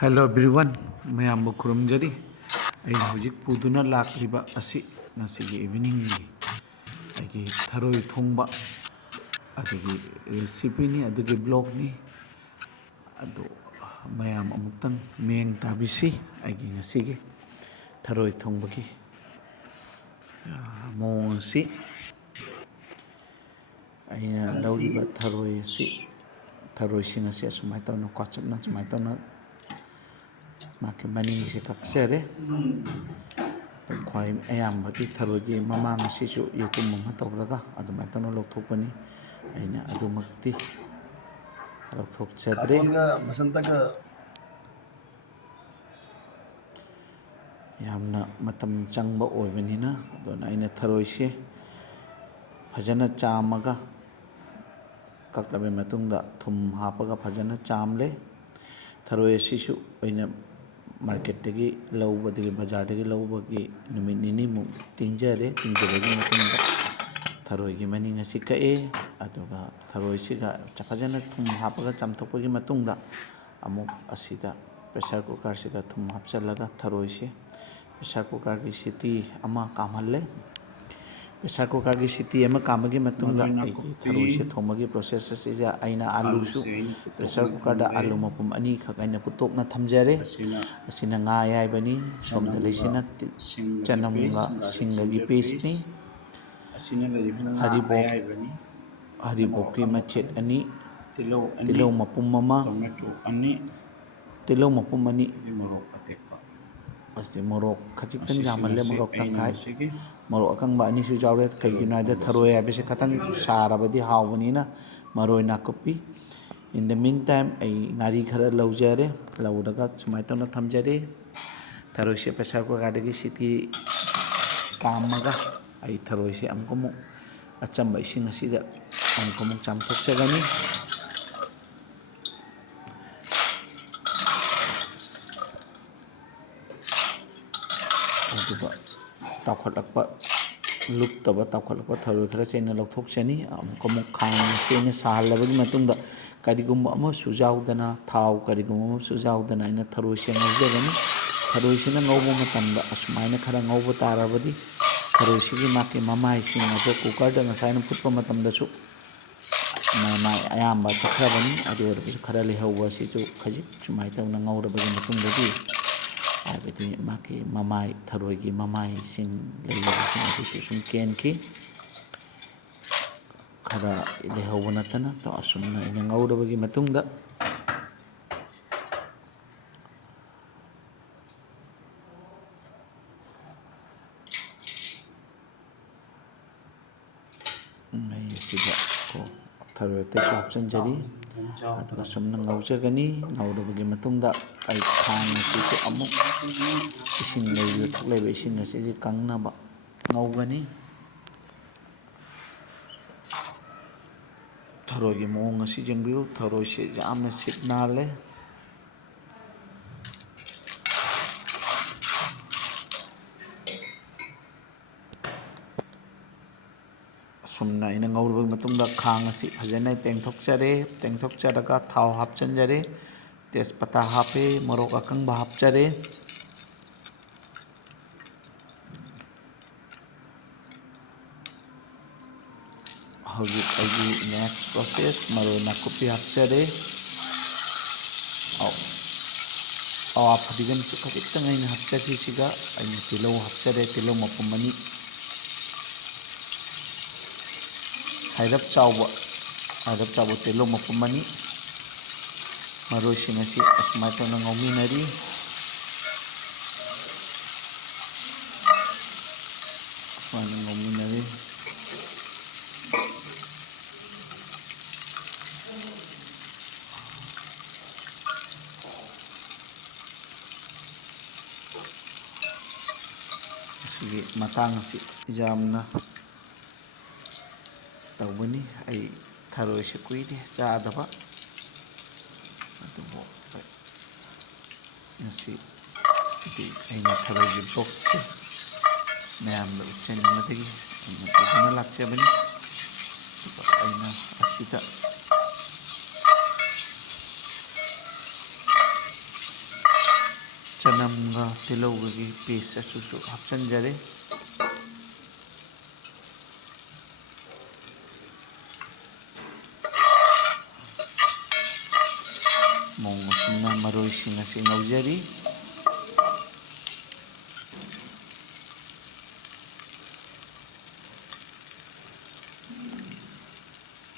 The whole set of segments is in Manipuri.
हेलो एवरीवन मैम खुरमजरी हजिक पुदुना लाक्रिबा असी नसीगी इवनिंगी अगी थरोई थोंबा अदगी रेसिपीनी अदगी ब्लॉगनी अदो मैम अमुक्तंग मेंग ताबिसी अगी नसीगी थरोई थोंबगी मोंसी अइना लौरिबा थरोई सिंग असी असुमाय तौना क्वाचपना सुमाय तौना माके मनिंग से कक्सरे ख्वाई अयाम्बगी थरोगी ममांग सिसु येतुम अमा तौरगा अदुमाय तौना लौथोकपनी अइना अदुमक्ति लौथोकचद्रे यामना मतम चंगबा ओइबनिना अदुना अइना थरोइसे फजना चामगा कक्लबे मतुंगदा थुम हापगा फजना चामले थरोइ सिसु अइना मार्केटगी लौबदगी बाजारदगी लौबगी नुमित निनी मु तिंजरे तिंजबगी मतुंगदा थरोइगी मनिंग असी कए अदुगा थरोइसिगा फजना थुम हापगा चामथोकपगी मतुंगदा अमुक असिदा प्रेशर कुकर सिगा थुम हापचलगा थरोइसे प्रेशर कुकर की सिटी अमा कामहल्ले प्रेशर कुकर की सिटी अमा कामगी मतुंगदा थरोइसे थोमगी प्रोसेस असिजा अइना आलूसु प्रेशर कुकर दा आलू मपुम अनी खक अइना पुतोकना थमजरे असिना nga याइबनी सोमदा लेसिना चनमगा सिंगगी पेस्टनी हरिबोप की मचेत अनी तिलौ मपुम अमा तिलौ मपुम अनी असी मोरok खजिक्तंग जामल्ले मोरok तंखाय मोरok अकंबा अनीसु जावरे कईगिनो आइदा थरोय आबेसे खतंग साराबदी हावबनीना मरोय नाकुप्पी इन द मीन टाइम आई नारी खरा लौजरे लौदगा सुमाय तौना थमजरे थरोइसे प्रेशर कुकरदगी सिटी कामगा आई थरोइसे अमकमु अचंबा इसिंग असिदा अमकमु चामथोकचगनी अदुगा ताखलकपा लुप्तबा ताखलकपा थरोइ खरा चेना लौथोकचनी अमकमु खांग सेने साहलबगी मतुंगदा करिगुम अमा सुजाउदना थाव करिगुम अमा सुजाउदना आइना थरोइसे ngौजगनी थरोइसेना ngौबा मतंदा असुमाइना खरा ngौबा ताराबदी थरोइसिगी माके ममाइसिंग अदो कुकरदा ngसाइना फुटपा मतंदसु माय अयाम्बा चखरबनी अदु ओरबसु खरा लेहौबा सिजु खजिक सुमाय तौना ngौरबगी मतुंददी आबदी माके ममाई थरोइगी ममाइसिंग लेलबसिंग अदुसु सुम केनखी खरा लेहौबा नतना तो असुमना इन ngौरबगी मतुंगदा सिदा को थरोइ तेसु हापचनजरी अदुगा सुमना ngौजगनी ngौरबगी मतुंगदा आई खांग सिसु अमुक इसिंग लेयो थुकलेबे इसिंग असिजि कंगनाबा ngौगनी थरोइगी मोंग असी जंगबियो थरोइसे यामना सिट नाले सुमना इन ngौरबगी मतुंगदा खांग असी फजना तेंथोकचरगा थाव हापचनजरे तेजपत्ता हापे मोरok अकंबा हापचरे हौजिक अगी नेक्स्ट प्रोसेस मरोय नाकुप्पी हापचरे अवा फदिगम से खजिक्तंग अइना हापचरिसिगा अइना तिलौ हापचरे तिलौ मपुम अनी हाइरप चावो तिलौ मपुम अनी मरोइसिंग असी असुमाय तौना ngौमिनरी असुमायना ngौमिनरी असिगी मतंग असी यामना तौबनी आई थरोइसे कुइरे चादबा अदुबो ngasi di aina थरोइगी ब्लॉगसे मैमदा उच्चनिंगदगी अइना पुदुना लाक्चबनी अइना असिदा ꯆꯅꯝꯒ ꯇꯤꯜꯍꯧꯒꯒꯤ ꯄꯦꯁ ꯑꯗꯨꯁꯨ ꯍꯥꯞꯆꯤꯟꯖꯔꯦ꯫ ꯃꯑꯣꯡ ꯑꯁꯨꯝꯅ ꯃꯔꯣꯏꯁꯤꯡ ꯑꯁꯤ ꯉꯧꯖꯔꯤ꯫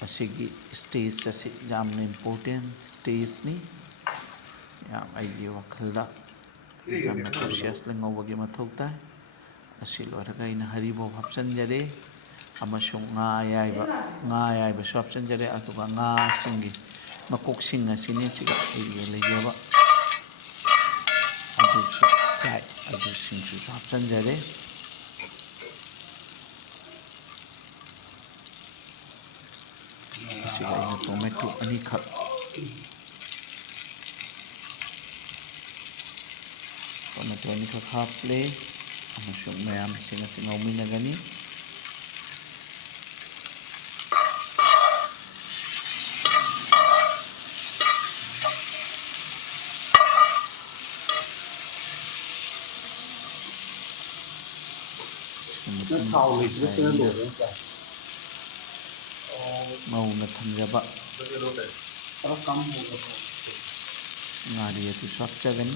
ꯑꯁꯤꯒꯤ ꯁ꯭ꯇꯦꯖ ꯑꯁꯤ ꯌꯥꯝꯅ ꯏꯝꯄꯣꯔꯇꯦꯟ ꯁ꯭ꯇꯦꯖꯅꯤ꯫ ꯑꯩꯒꯤ ꯋꯥꯈꯜꯗ ꯌꯥꯝꯅ ꯄ꯭ꯔꯣꯁꯦꯁꯇ ꯉꯧꯕꯒꯤ ꯃꯊꯧ ꯇꯥꯏ꯫ ꯑꯁꯤ ꯂꯣꯏꯔꯒ ꯑꯩꯅ ꯍꯔꯤꯕꯣꯞ ꯍꯥꯞꯆꯤꯟꯖꯔꯦ ꯑꯃꯁꯨꯡ ꯉꯥ ꯑꯌꯥꯏꯕꯁꯨ ꯍꯥꯞꯆꯤꯟꯖꯔꯦ, ꯑꯗꯨꯒ ꯉꯥꯁꯤꯡꯒꯤ ꯃꯀꯣꯛꯁꯤꯡ ꯑꯁꯤꯅꯤ ꯁꯤꯒ ꯑꯩꯒ ꯂꯩꯖꯕ ꯑꯗꯨꯁꯨ ꯌꯥꯏ, ꯑꯗꯨꯁꯤꯡꯁꯨ ꯍꯥꯞꯆꯤꯟꯖꯔꯦ꯫ ꯑꯁꯤꯒ ꯑꯩꯅ ꯇꯣꯃꯦꯇꯣ ꯑꯅꯤꯈꯛ ꯍꯥꯞꯂꯦ ꯑꯃꯁꯨꯡ ꯃꯌꯥꯝꯁꯤꯡ ꯑꯁꯤ ꯉꯧꯃꯤꯟꯅꯒꯅꯤ꯫ ꯉꯧꯅ ꯊꯝꯖꯕ ꯉꯥꯔꯤ ꯑꯗꯨꯁꯨ ꯍꯥꯞꯆꯒꯅꯤ꯫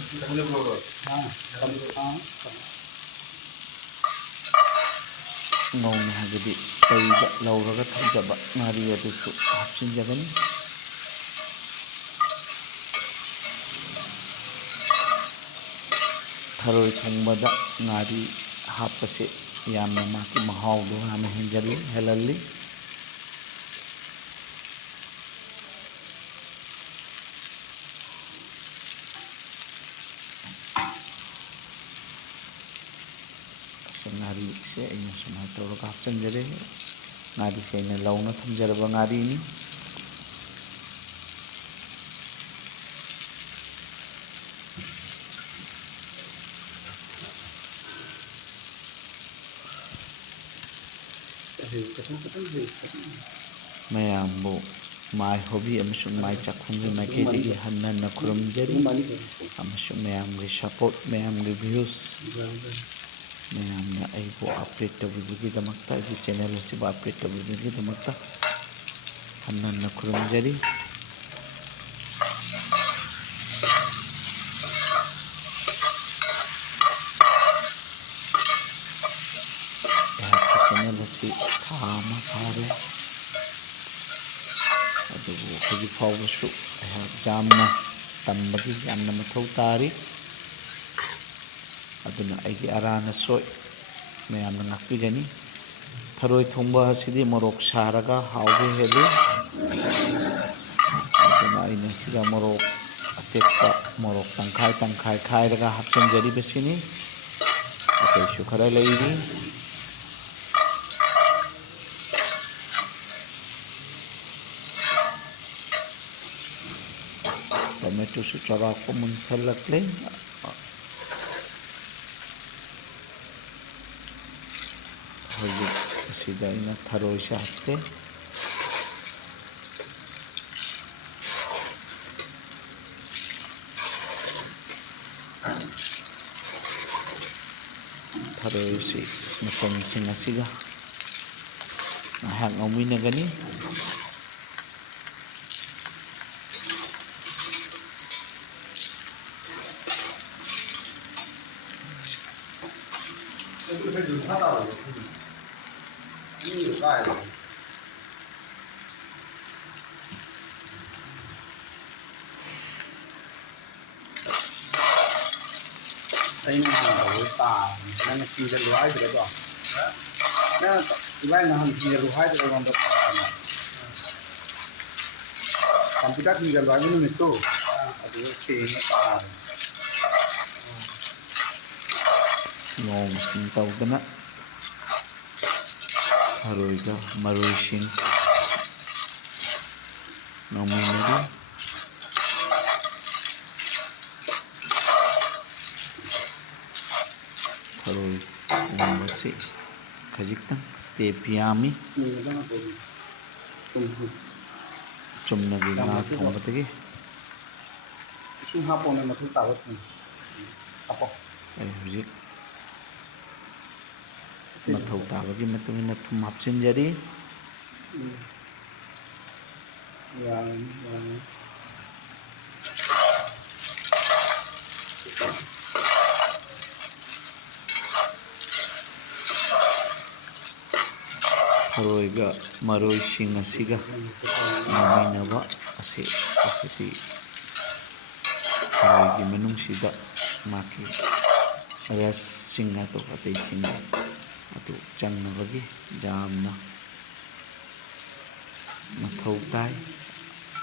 ꯉꯧꯅ ꯍꯥꯏꯕꯗꯤ ꯀꯩꯗ ꯂꯧꯔꯒ ꯊꯝꯖꯕ ꯉꯥꯔꯤ ꯑꯗꯨꯁꯨ ꯍꯥꯞꯆꯤꯟꯖꯒꯅꯤ꯫ ꯊꯔꯣꯏ ꯊꯣꯡꯕꯗ ꯉꯥꯔꯤ ꯍꯥꯞꯄꯁꯦ ꯌꯥꯝꯅ ꯃꯥꯒꯤ ꯃꯍꯥꯎꯗꯣ ꯌꯥꯝꯅ ꯍꯦꯜꯍꯜꯂꯤ꯫ ꯉꯥꯔꯤꯁꯦ ꯑꯩꯅ ꯁꯨꯃꯥꯏꯅ ꯇꯧꯔꯒ ꯍꯥꯞꯆꯤꯟꯖꯔꯦ꯫ ꯉꯥꯔꯤꯁꯦ ꯑꯩꯅ ꯂꯧꯅ ꯊꯝꯖꯔꯕ ꯉꯥꯔꯤꯅꯤ꯫ ꯃꯌꯥꯝꯕꯨ ꯃꯥꯏ ꯍꯣꯕꯤ ꯑꯃꯁꯨꯡ ꯃꯥꯏ ꯆꯥꯛꯈꯨꯝꯒꯤ ꯃꯥꯏꯀꯩꯗꯒꯤ ꯍꯟꯅ ꯍꯟꯅ ꯈꯨꯔꯨꯝꯖꯔꯤ ꯑꯃꯁꯨꯡ ꯃꯌꯥꯝꯒꯤ ꯁꯄꯣꯔꯠ, ꯃꯌꯥꯝꯒꯤ ꯚ꯭ꯌꯨꯁ, ꯃꯌꯥꯝꯅ ꯑꯩꯕꯨ ꯑꯞꯗꯦꯠ ꯇꯧꯕꯤꯕꯒꯤꯗꯃꯛꯇ, ꯑꯩꯒꯤ ꯆꯦꯅꯦꯜ ꯑꯁꯤꯕꯨ ꯑꯞꯗꯦꯠ ꯇꯧꯕꯤꯕꯒꯤꯗꯃꯛꯇ ꯍꯟꯅ ꯍꯟꯅ ꯈꯨꯔꯨꯝꯖꯔꯤ꯫ ꯑꯩꯍꯥꯛꯀꯤ ꯆꯦꯅꯦꯜ ꯑꯁꯤ ꯊꯥ ꯑꯃ ꯐꯥꯔꯦ, ꯑꯗꯨꯕꯨ ꯍꯧꯖꯤꯛ ꯐꯥꯎꯕꯁꯨ ꯑꯩꯍꯥꯛ ꯌꯥꯝꯅ ꯇꯝꯕꯒꯤ ꯌꯥꯝꯅ ꯃꯊꯧ ꯇꯥꯔꯤ꯫ ꯑꯗꯨꯅ ꯑꯩꯒꯤ ꯑꯔꯥꯟ ꯑꯁꯣꯏ ꯃꯌꯥꯝꯅ ꯉꯥꯛꯄꯤꯒꯅꯤ꯫ ꯊꯔꯣꯏ ꯊꯣꯡꯕ ꯑꯁꯤꯗꯤ ꯃꯣꯔꯣꯛ ꯁꯥꯔꯒ ꯍꯥꯎꯕ ꯍꯦꯜꯂꯤ꯫ ꯑꯗꯨꯅ ꯑꯩꯅ ꯁꯤꯗ ꯃꯣꯔꯣꯛ ꯑꯇꯦꯛꯄ ꯃꯣꯔꯣꯛ ꯇꯪꯈꯥꯏ ꯇꯪꯈꯥꯏ ꯈꯥꯏꯔꯒ ꯍꯥꯞꯆꯤꯟꯖꯔꯤꯕꯁꯤꯅꯤ꯫ ꯑꯇꯩꯁꯨ ꯈꯔ ꯂꯩꯔꯤ꯫ ꯇꯣꯃꯦꯇꯣꯁꯨ ꯆꯥꯎꯔꯥꯛꯄ ꯃꯨꯟꯁꯤꯜꯂꯛꯂꯦ꯫ ꯍꯧꯖꯤꯛ ꯑꯁꯤꯗ ꯑꯩꯅ ꯊꯔꯣꯏꯁꯦ ꯍꯥꯞꯀꯦ꯫ ꯊꯔꯣꯏ ꯑꯁꯤ ꯃꯆꯜꯁꯤꯡ ꯑꯁꯤꯒ ꯉꯥꯏꯍꯥꯛ ꯉꯧꯃꯤꯟꯅꯒꯅꯤ꯫ ꯃꯑꯣꯡ ꯑꯁꯨꯝ ꯇꯧꯗꯅ ꯊꯔꯣꯏꯒ ꯃꯔꯣꯏꯁꯤꯡ ꯉꯧꯃꯤꯟꯅꯔꯤ꯫ ꯊꯔꯣꯏ ꯊꯣꯡꯕꯁꯤ ꯈꯖꯤꯛꯇꯪ ꯁ꯭ꯇꯦꯞ ꯌꯥꯝꯃꯤ ꯆꯨꯝꯅꯒꯤ ꯉꯥ ꯊꯣꯡꯕꯗꯒꯤ꯫ ꯑꯩ ꯍꯧꯖꯤꯛ ꯃꯊꯧ ꯇꯥꯕꯒꯤ ꯃꯇꯨꯡ ꯏꯟꯅ ꯊꯨꯝ ꯍꯥꯞꯆꯤꯟꯖꯔꯤ꯫ ꯊꯔꯣꯏꯒ ꯃꯔꯣꯏꯁꯤꯡ ꯑꯁꯤꯒ ꯉꯧꯃꯤꯟꯅꯕ ꯑꯁꯤ ꯑꯩꯈꯣꯏꯗꯤ ꯊꯔꯣꯏꯒꯤ ꯃꯅꯨꯡꯁꯤꯗ ꯃꯥꯒꯤ ꯔꯁꯁꯤꯡ ꯑꯇꯣꯞ ꯑꯇꯩꯁꯤꯡ ꯑꯗꯨ ꯆꯪꯅꯕꯒꯤ ꯌꯥꯝꯅ ꯃꯊꯧ ꯇꯥꯏ꯫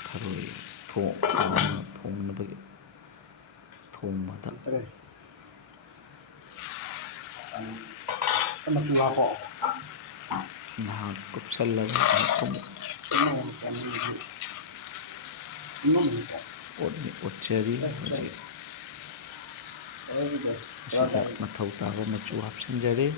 ꯊꯔꯣꯏ ꯍꯥꯎꯅ ꯊꯣꯡꯅꯕꯒꯤ ꯊꯣꯡꯕꯗ ꯉꯥꯏꯍꯥꯛ ꯀꯨꯞꯁꯜꯂꯒ ꯑꯃꯨꯛ ꯑꯣꯠꯆꯔꯤ꯫ ꯍꯧꯖꯤꯛ ꯑꯁꯤꯗ ꯃꯊꯧ ꯇꯥꯕ ꯃꯆꯨ ꯍꯥꯞꯆꯤꯟꯖꯔꯤ꯫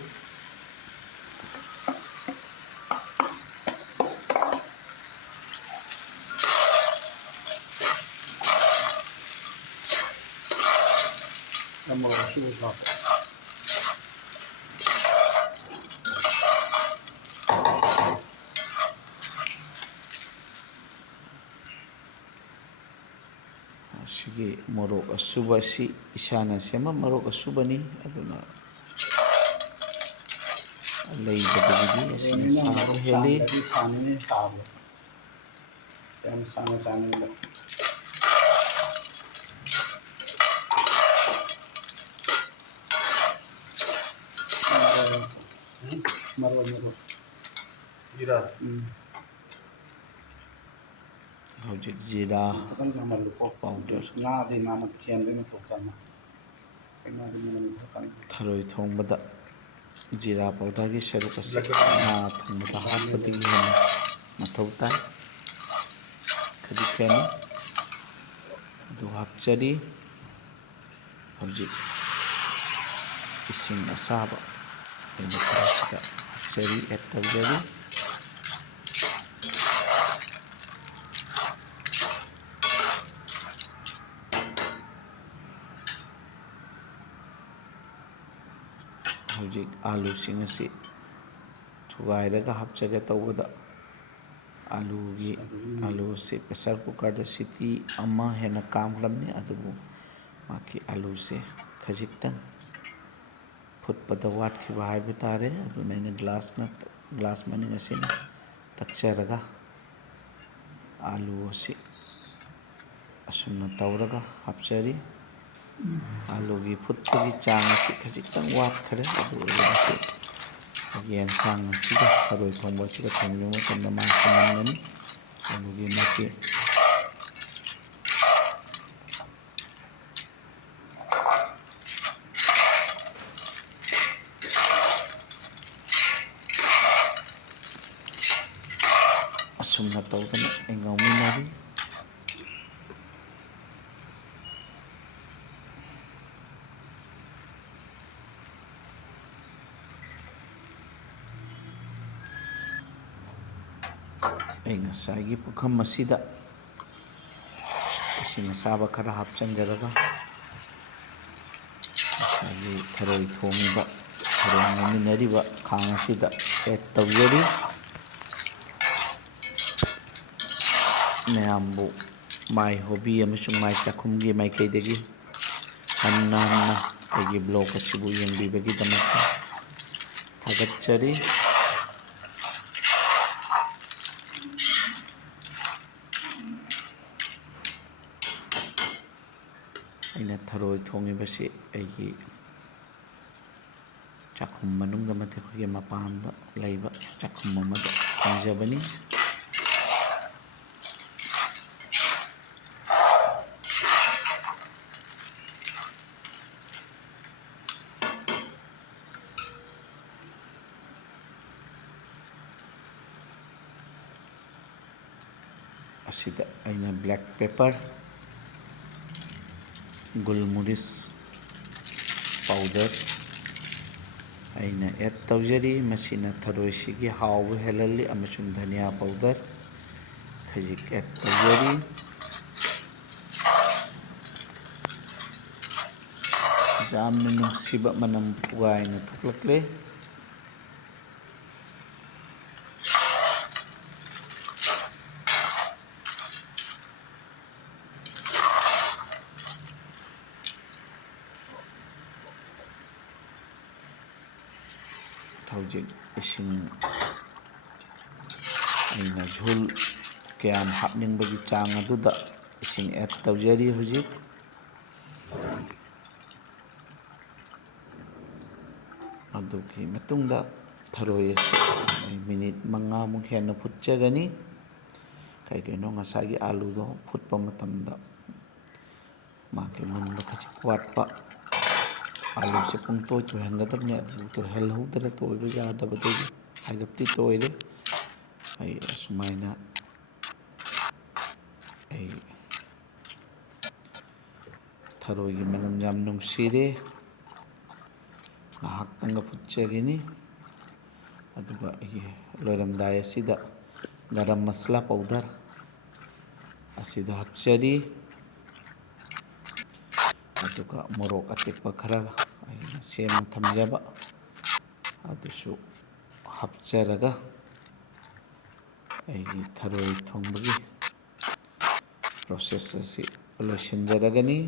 ꯑꯁꯤꯒꯤ ꯃꯣꯔꯣꯛ ꯑꯁꯨꯕ ꯑꯁꯤ ꯏꯁꯥꯅ ꯁꯦꯝꯕ ꯃꯣꯔꯣꯛ ꯑꯁꯨꯕꯅꯤ, ꯑꯗꯨꯅ ꯂꯩꯕꯗꯒꯤꯗꯤ ꯑꯁꯤꯅ ꯁꯥꯕ ꯍꯦꯜꯂꯤ꯫ ꯍꯧꯖꯤꯛ ꯖꯤꯔꯥ ꯄꯥꯎꯗꯔ, ꯊꯔꯣꯏ ꯊꯣꯡꯕꯗ ꯖꯤꯔꯥ ꯄꯥꯎꯗꯔꯒꯤ ꯁꯔꯨꯛ ꯑꯁꯤ ꯉꯥ ꯊꯣꯡꯕꯗ ꯍꯥꯞꯄꯗꯒꯤ ꯍꯦꯟꯅ ꯃꯊꯧ ꯇꯥꯏ꯫ ꯈꯖꯤꯛ ꯈꯔꯅꯤ ꯑꯗꯨ ꯍꯥꯞꯆꯔꯤ꯫ ꯍꯧꯖꯤꯛ ꯏꯁꯤꯡ ꯑꯁꯥꯕ ꯑꯩꯅ ꯈꯔꯁꯤꯗ ꯍꯥꯞꯆꯔꯤ, ꯑꯦꯗ ꯇꯧꯖꯔꯤ꯫ ꯍꯧꯖꯤꯛ ꯑꯥꯂꯨꯁꯤꯡ ꯑꯁꯤ ꯊꯨꯒꯥꯏꯔꯒ ꯍꯥꯞꯆꯒꯦ ꯇꯧꯕꯗ ꯑꯥꯂꯨ ꯑꯁꯤ ꯄ꯭ꯔꯦꯁꯔ ꯀꯨꯀꯔꯗ ꯁꯤꯇꯤ ꯑꯃ ꯍꯦꯟꯅ ꯀꯥꯝꯈ꯭ꯔꯕꯅꯤ, ꯑꯗꯨꯕꯨ ꯃꯥꯒꯤ ꯑꯥꯂꯨꯁꯦ ꯈꯖꯤꯛꯇꯪ ꯐꯨꯠꯄꯗ ꯋꯥꯠꯈꯤꯕ ꯍꯥꯏꯕ ꯇꯥꯔꯦ꯫ ꯑꯗꯨꯅ ꯑꯩꯅ ꯒ꯭ꯂꯥꯁ ꯃꯅꯤꯡ ꯑꯁꯤꯅ ꯇꯛꯆꯔꯒ ꯑꯥꯂꯨ ꯑꯁꯤ ꯑꯁꯨꯝꯅ ꯇꯧꯔꯒ ꯍꯥꯞꯆꯔꯤ꯫ ꯑꯥꯂꯨꯒꯤ ꯐꯨꯠꯄꯒꯤ ꯆꯥꯡ ꯑꯁꯤ ꯈꯖꯤꯛꯇꯪ ꯋꯥꯠꯈ꯭ꯔꯦ꯫ ꯑꯗꯨ ꯑꯣꯏꯔꯒꯁꯨ ꯌꯦꯟꯁꯥꯡ ꯑꯁꯤꯒ ꯊꯔꯣꯏ ꯊꯣꯡꯕ ꯑꯁꯤꯒ ꯊꯣꯡꯕꯤꯕ ꯃꯇꯝꯗ ꯃꯥꯁꯤ ꯃꯨꯟꯒꯅꯤ꯫ ꯑꯗꯨꯒꯤ ꯃꯥꯒꯤ ꯑꯁꯨꯝꯅ ꯇꯧꯗꯅ ꯑꯩ ꯉꯧꯃꯤꯟꯅꯔꯤ꯫ ꯑꯩ ꯉꯁꯥꯏꯒꯤ ꯄꯨꯈꯝ ꯑꯁꯤꯗ ꯏꯁꯤꯡ ꯑꯁꯥꯕ ꯈꯔ ꯍꯥꯞꯆꯤꯟꯖꯔꯒ ꯉꯁꯥꯏꯒꯤ ꯊꯔꯣꯏ ꯉꯧꯃꯤꯟꯅꯔꯤꯕ ꯈꯥꯡ ꯑꯁꯤꯗ ꯑꯦꯗ ꯇꯧꯖꯔꯤ꯫ ꯃꯌꯥꯝꯕꯨ ꯃꯥꯏ ꯍꯣꯕꯤ ꯑꯃꯁꯨꯡ ꯃꯥꯏ ꯆꯥꯛꯈꯨꯝꯒꯤ ꯃꯥꯏꯀꯩꯗꯒꯤ ꯍꯟꯅ ꯑꯩꯒꯤ ꯕ꯭ꯂꯣꯛ ꯑꯁꯤꯕꯨ ꯌꯦꯡꯕꯤꯕꯒꯤꯗꯃꯛꯇ ꯊꯥꯒꯠꯆꯔꯤ꯫ ꯑꯩꯅ ꯊꯔꯣꯏ ꯊꯣꯡꯉꯤꯕꯁꯤ ꯑꯩꯒꯤ ꯆꯥꯛꯈꯨꯝ ꯃꯅꯨꯡꯗ ꯑꯃꯗꯤ ꯑꯩꯈꯣꯏꯒꯤ ꯃꯄꯥꯟꯗ ꯂꯩꯕ ꯆꯥꯛꯈꯨꯝ ꯑꯃꯗ ꯊꯣꯡꯖꯕꯅꯤ꯫ ꯑꯁꯤꯗ ꯑꯩꯅ ꯕ꯭ꯂꯦꯛ ꯄꯦꯄꯔ, ꯒꯨꯜꯃꯨꯔꯤꯁ ꯄꯥꯎꯗꯔ ꯑꯩꯅ ꯑꯦꯗ ꯇꯧꯖꯔꯤ꯫ ꯃꯁꯤꯅ ꯊꯔꯣꯏꯁꯤꯒꯤ ꯍꯥꯎꯕ ꯍꯦꯜꯍꯜꯂꯤ, ꯑꯃꯁꯨꯡ ꯙꯅꯤꯌꯥ ꯄꯥꯎꯗꯔ ꯈꯖꯤꯛ ꯑꯦꯗ ꯇꯧꯖꯔꯤ꯫ ꯌꯥꯝꯅ ꯅꯨꯡꯁꯤꯕ ꯃꯅꯝ ꯐꯨꯒꯥꯏꯅ ꯊꯣꯛꯂꯛꯂꯦ꯫ ꯍꯧꯖꯤꯛ ꯏꯁꯤꯡ ꯑꯩꯅ ꯓꯨꯜ ꯀꯌꯥꯝ ꯍꯥꯞꯅꯤꯡꯕꯒꯤ ꯆꯥꯡ ꯑꯗꯨꯗ ꯏꯁꯤꯡ ꯑꯦꯗ ꯇꯧꯖꯔꯤ ꯍꯧꯖꯤꯛ꯫ ꯑꯗꯨꯒꯤ ꯃꯇꯨꯡꯗ ꯊꯔꯣꯏ ꯑꯁꯤ ꯑꯩ ꯃꯤꯅꯤꯠ 5ꯃꯨꯛ ꯍꯦꯟꯅ ꯐꯨꯠꯆꯒꯅꯤ꯫ ꯀꯩꯒꯤꯅꯣ ꯉꯁꯥꯏꯒꯤ ꯑꯥꯂꯨꯗꯣ ꯐꯨꯠꯄ ꯃꯇꯝꯗ ꯃꯥꯒꯤ ꯃꯨꯟꯕ ꯈꯖꯤꯛ ꯋꯥꯠꯄ꯫ ꯑꯥꯂꯨꯁꯦ ꯄꯨꯡꯇꯣꯏ ꯇꯣꯏꯍꯟꯒꯗꯕꯅꯤ, ꯑꯗꯨꯕꯨ ꯇꯣꯏꯍꯜꯍꯧꯗꯅ ꯇꯣꯏꯕ ꯌꯥꯗꯕꯗꯒꯤ ꯍꯥꯏꯒꯞꯇꯤ ꯇꯣꯏꯔꯦ꯫ ꯑꯩ ꯑꯁꯨꯃꯥꯏꯅ ꯑꯩ ꯊꯔꯣꯏꯒꯤ ꯃꯅꯝ ꯌꯥꯝ ꯅꯨꯡꯁꯤꯔꯦ꯫ ꯉꯥꯏꯍꯥꯛꯇꯪꯒ ꯐꯨꯠꯆꯒꯤꯅꯤ꯫ ꯑꯗꯨꯒ ꯑꯩꯒꯤ ꯂꯣꯏꯔꯝꯗꯥꯏ ꯑꯁꯤꯗ ꯒꯔꯝ ꯃꯁꯂꯥ ꯄꯥꯎꯗꯔ ꯑꯁꯤꯗ ꯍꯥꯞꯆꯔꯤ꯫ ꯑꯗꯨꯒ ꯃꯣꯔꯣꯛ ꯑꯇꯦꯛꯄ ꯈꯔ ꯑꯩꯅ ꯁꯦꯝꯅ ꯊꯝꯖꯕ ꯑꯗꯨꯁꯨ ꯍꯥꯞꯆꯔꯒ ꯑꯩꯒꯤ ꯊꯔꯣꯏ ꯊꯣꯡꯕꯒꯤ ꯄ꯭ꯔꯣꯁꯦꯁ ꯑꯁꯤ ꯂꯣꯏꯁꯤꯟꯖꯔꯒꯅꯤ꯫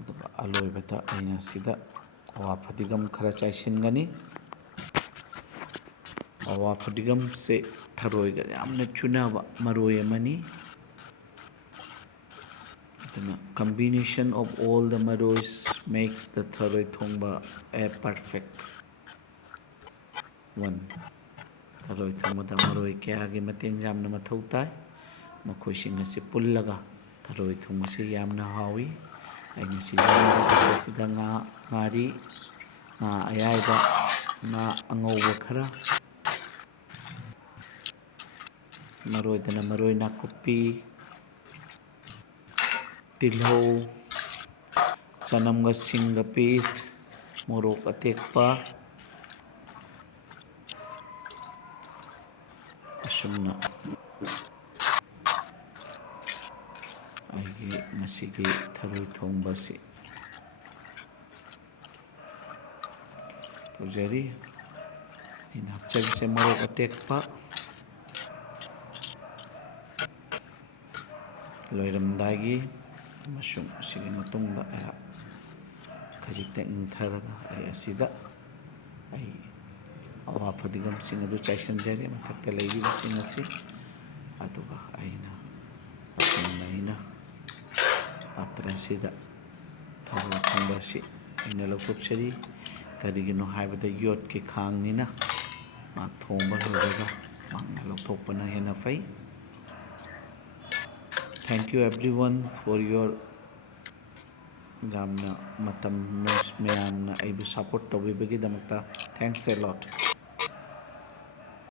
ꯑꯗꯨꯒ ꯑꯂꯣꯏꯕꯗ ꯑꯩꯅ ꯁꯤꯗ ꯑꯋꯥ ꯐꯗꯤꯒꯣꯝ ꯈꯔ ꯆꯥꯏꯁꯤꯟꯒꯅꯤ꯫ ꯑꯋꯥ ꯐꯗꯤꯒꯣꯝꯁꯦ ꯊꯔꯣꯏꯒ ꯌꯥꯝꯅ ꯆꯨꯅꯕ ꯃꯔꯣꯏ ꯑꯃꯅꯤ꯫ ꯑꯗꯨꯅ ꯀꯝꯕꯤꯅꯦꯁꯟ ꯑꯣꯐ ꯑꯣꯜ ꯗ ꯃꯔꯣꯏꯁ ꯃꯦꯛꯁ ꯗ ꯊꯔꯣꯏ ꯊꯣꯡꯕ ꯑꯦ ꯄꯔꯐꯦꯛ ꯋꯟ꯫ ꯊꯔꯣꯏ ꯊꯣꯡꯕꯗ ꯃꯔꯣꯏ ꯀꯌꯥꯒꯤ ꯃꯇꯦꯡ ꯌꯥꯝꯅ ꯃꯊꯧ ꯇꯥꯏ꯫ ꯃꯈꯣꯏꯁꯤꯡ ꯑꯁꯤ ꯄꯨꯜꯂꯒ ꯊꯔꯣꯏ ꯊꯣꯡꯕꯁꯤ ꯌꯥꯝꯅ ꯍꯥꯎꯏ꯫ ꯑꯩꯅ ꯁꯤꯖꯤꯟꯅꯔꯤꯕꯁꯤ ꯁꯤꯗ ꯉꯥꯔꯤ, ꯉꯥ ꯑꯌꯥꯏꯕ, ꯉꯥ ꯑꯉꯧꯕ ꯈꯔ, ꯃꯔꯣꯏꯗꯅ ꯃꯔꯣꯏ ꯅꯥꯀꯨꯞꯄꯤ, ꯇꯤꯜꯍꯧ, ꯆꯅꯝꯒ ꯁꯤꯡꯒ ꯄꯦꯁꯠ, ꯃꯣꯔꯣꯛ ꯑꯇꯦꯛꯄ, ꯑꯁꯨꯝꯅ ꯑꯩꯒꯤ ꯉꯁꯤꯒꯤ ꯊꯔꯣꯏ ꯊꯣꯡꯕꯁꯤ ꯇꯧꯖꯔꯤ꯫ ꯑꯩꯅ ꯍꯥꯞꯆꯔꯤꯁꯦ ꯃꯣꯔꯣꯛ ꯑꯇꯦꯛꯄ, ꯂꯣꯏꯔꯝꯗꯥꯏꯒꯤ ꯑꯃꯁꯨꯡ ꯑꯁꯤꯒꯤ ꯃꯇꯨꯡꯗ ꯑꯩꯍꯥꯛ ꯈꯖꯤꯛꯇ ꯏꯪꯊꯔꯒ ꯑꯩ ꯑꯁꯤꯗ ꯑꯩ ꯑꯋꯥ ꯐꯗꯤꯒꯣꯝꯁꯤꯡ ꯑꯗꯨ ꯆꯥꯏꯁꯤꯟꯖꯔꯦ ꯃꯊꯛꯇ ꯂꯩꯔꯤꯕꯁꯤꯡ ꯑꯁꯤ꯫ ꯑꯗꯨꯒ ꯑꯩꯅ ꯑꯁꯨꯝꯅ ꯄꯥꯇ꯭ꯔ ꯑꯁꯤꯗ ꯊꯔꯣꯏ ꯊꯣꯡꯕ ꯑꯁꯤ ꯑꯩꯅ ꯂꯧꯊꯣꯛꯆꯔꯤ꯫ ꯀꯔꯤꯒꯤꯅꯣ ꯍꯥꯏꯕꯗ ꯌꯣꯠꯀꯤ ꯈꯥꯡꯅꯤꯅ ꯃꯍꯥꯛ ꯊꯣꯡꯕ ꯂꯣꯏꯔꯒ ꯃꯍꯥꯛꯅ ꯂꯧꯊꯣꯛꯄꯅ ꯍꯦꯟꯅ ꯐꯩ꯫ ꯊꯦꯡꯛ ꯌꯨ ꯑꯦꯚ꯭ꯔꯤꯋꯥꯟ ꯐꯣꯔ ꯌꯣꯔ ꯌꯥꯝꯅ ꯃꯌꯥꯝꯅ ꯑꯩꯕꯨ ꯁꯞꯄꯣꯔꯠ ꯇꯧꯕꯤꯕꯒꯤꯗꯃꯛꯇ ꯊꯦꯡꯛꯁ ꯑꯦ ꯂꯣꯠ꯫